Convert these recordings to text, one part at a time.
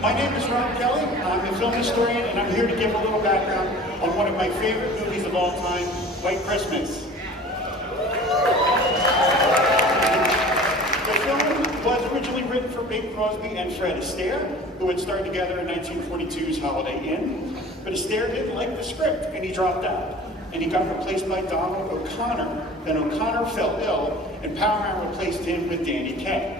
My name is Rob Kelly. I'm a film historian, and I'm here to give a little background on one of my favorite movies of all time, White Christmas. The film was originally written for Bing Crosby and Fred Astaire, who had starred together in 1942's Holiday Inn. But Astaire didn't like the script, and he dropped out. And he got replaced by Donald O'Connor. Then O'Connor fell ill, and Paramount replaced him with Danny Kaye.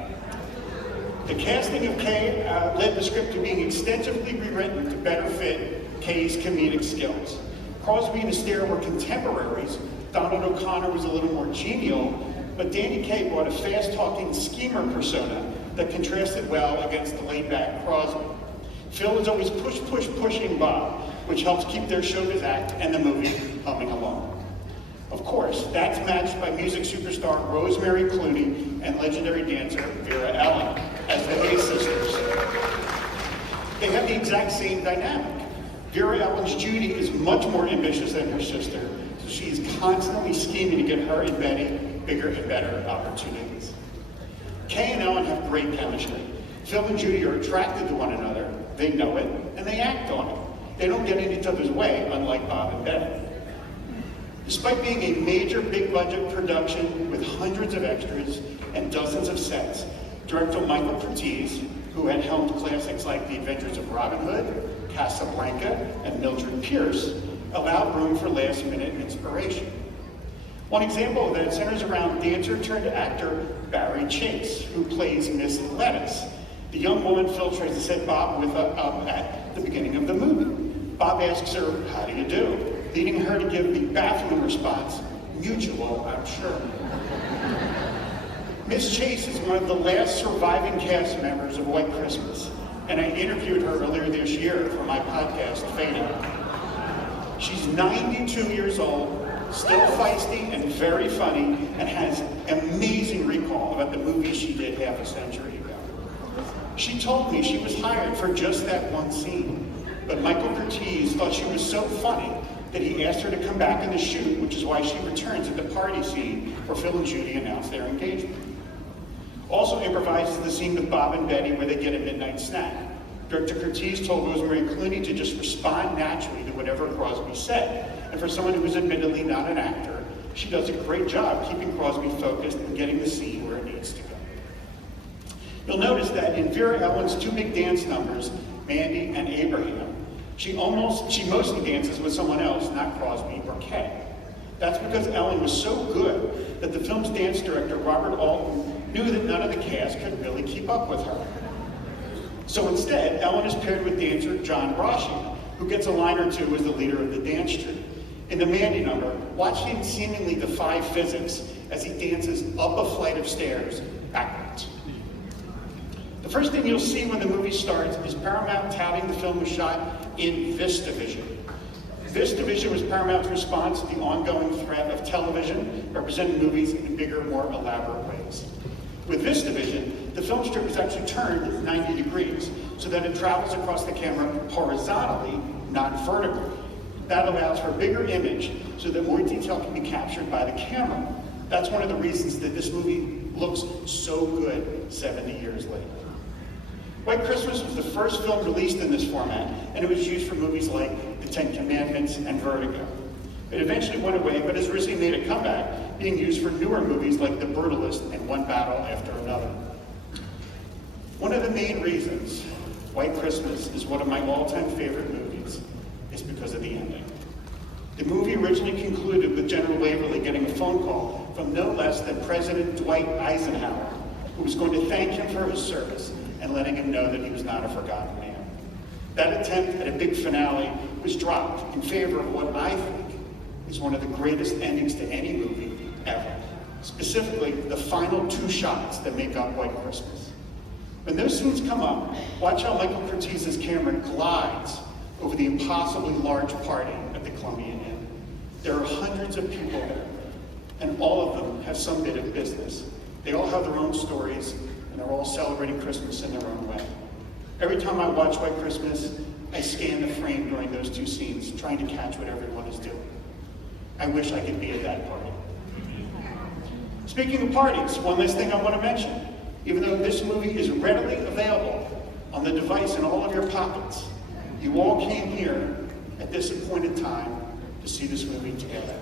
The casting of Kaye led the script to being extensively rewritten to better fit Kaye's comedic skills. Crosby and Astaire were contemporaries. Donald O'Connor was a little more genial, but Danny Kaye brought a fast-talking schemer persona that contrasted well against the laid-back Crosby. Phil is always pushing Bob, which helps keep their showbiz act and the movie humming along. Of course, that's matched by music superstar Rosemary Clooney and legendary dancer Vera Ellen as the Hayes sisters. They have the exact same dynamic. Vera Ellen's Judy is much more ambitious than her sister, so she is constantly scheming to get her and Betty bigger and better opportunities. Kaye and Ellen have great chemistry. Phil and Judy are attracted to one another, they know it, and they act on it. They don't get in each other's way, unlike Bob and Betty. Despite being a major big-budget production with hundreds of extras and dozens of sets, director Michael Curtiz, who had helmed classics like The Adventures of Robin Hood, Casablanca, and Mildred Pierce, allowed room for last-minute inspiration. One example of that centers around dancer-turned-actor Barry Chase, who plays Miss Lettuce, the young woman Phil tries to set Bob with up at the beginning of the movie. Bob asks her, "How do you do?" leading her to give the baffling response, "Mutual, I'm sure." Miss Chase is one of the last surviving cast members of White Christmas, and I interviewed her earlier this year for my podcast, Fading. She's 92 years old, still feisty and very funny, and has amazing recall about the movies she did half a century ago. She told me she was hired for just that one scene, but Michael Curtiz thought she was so funny that he asked her to come back in the shoot, which is why she returns at the party scene where Phil and Judy announce their engagement. Also improvises the scene with Bob and Betty where they get a midnight snack. Director Curtiz told Rosemary Clooney to just respond naturally to whatever Crosby said. And for someone who is admittedly not an actor, she does a great job keeping Crosby focused and getting the scene where it needs to go. You'll notice that in Vera Ellen's two big dance numbers, Mandy and Abraham, she mostly dances with someone else, not Crosby or Kaye. That's because Ellen was so good that the film's dance director, Robert Alton, knew that none of the cast could really keep up with her. So instead, Ellen is paired with dancer John Roshi, who gets a line or two as the leader of the dance troupe. In the Mandy number, watch him seemingly defy physics as he dances up a flight of stairs backwards. The first thing you'll see when the movie starts is Paramount touting the film was shot in VistaVision. VistaVision was Paramount's response to the ongoing threat of television representing movies in bigger, more elaborate ways. With VistaVision, the film strip is actually turned 90 degrees so that it travels across the camera horizontally, not vertically. That allows for a bigger image so that more detail can be captured by the camera. That's one of the reasons that this movie looks so good 70 years later. White Christmas was the first film released in this format, and it was used for movies like The Ten Commandments and Vertigo. It eventually went away, but has recently made a comeback, being used for newer movies like The Brutalist and One Battle After Another. One of the main reasons White Christmas is one of my all-time favorite movies is because of the ending. The movie originally concluded with General Waverly getting a phone call from no less than President Dwight Eisenhower, who was going to thank him for his service and letting him know that he was not a forgotten man. That attempt at a big finale was dropped in favor of what I think is one of the greatest endings to any movie ever. Specifically, the final two shots that make up White Christmas. When those scenes come up, watch how Michael Curtiz's camera glides over the impossibly large party at the Columbian Inn. There are hundreds of people there, and all of them have some bit of business. They all have their own stories, and they're all celebrating Christmas in their own way. Every time I watch White Christmas, I scan the frame during those two scenes, trying to catch what everyone is doing. I wish I could be at that party. Speaking of parties, one last thing I want to mention. Even though this movie is readily available, on the device in all of your pockets. You all came here at this appointed time to see this movie together.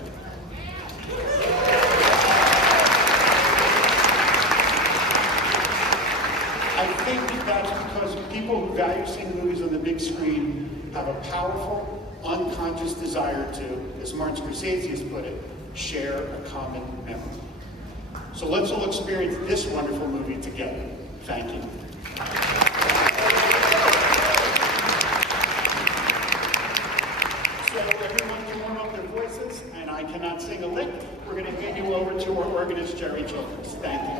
I think that's because people who value seeing movies on the big screen have a powerful, unconscious desire to, as Martin Scorsese has put it, share a common memory. So let's all experience this wonderful movie together. Thank you. So everyone can warm up their voices, and I cannot sing a lick. We're going to hand you over to our organist, Jerry Childress. Thank you.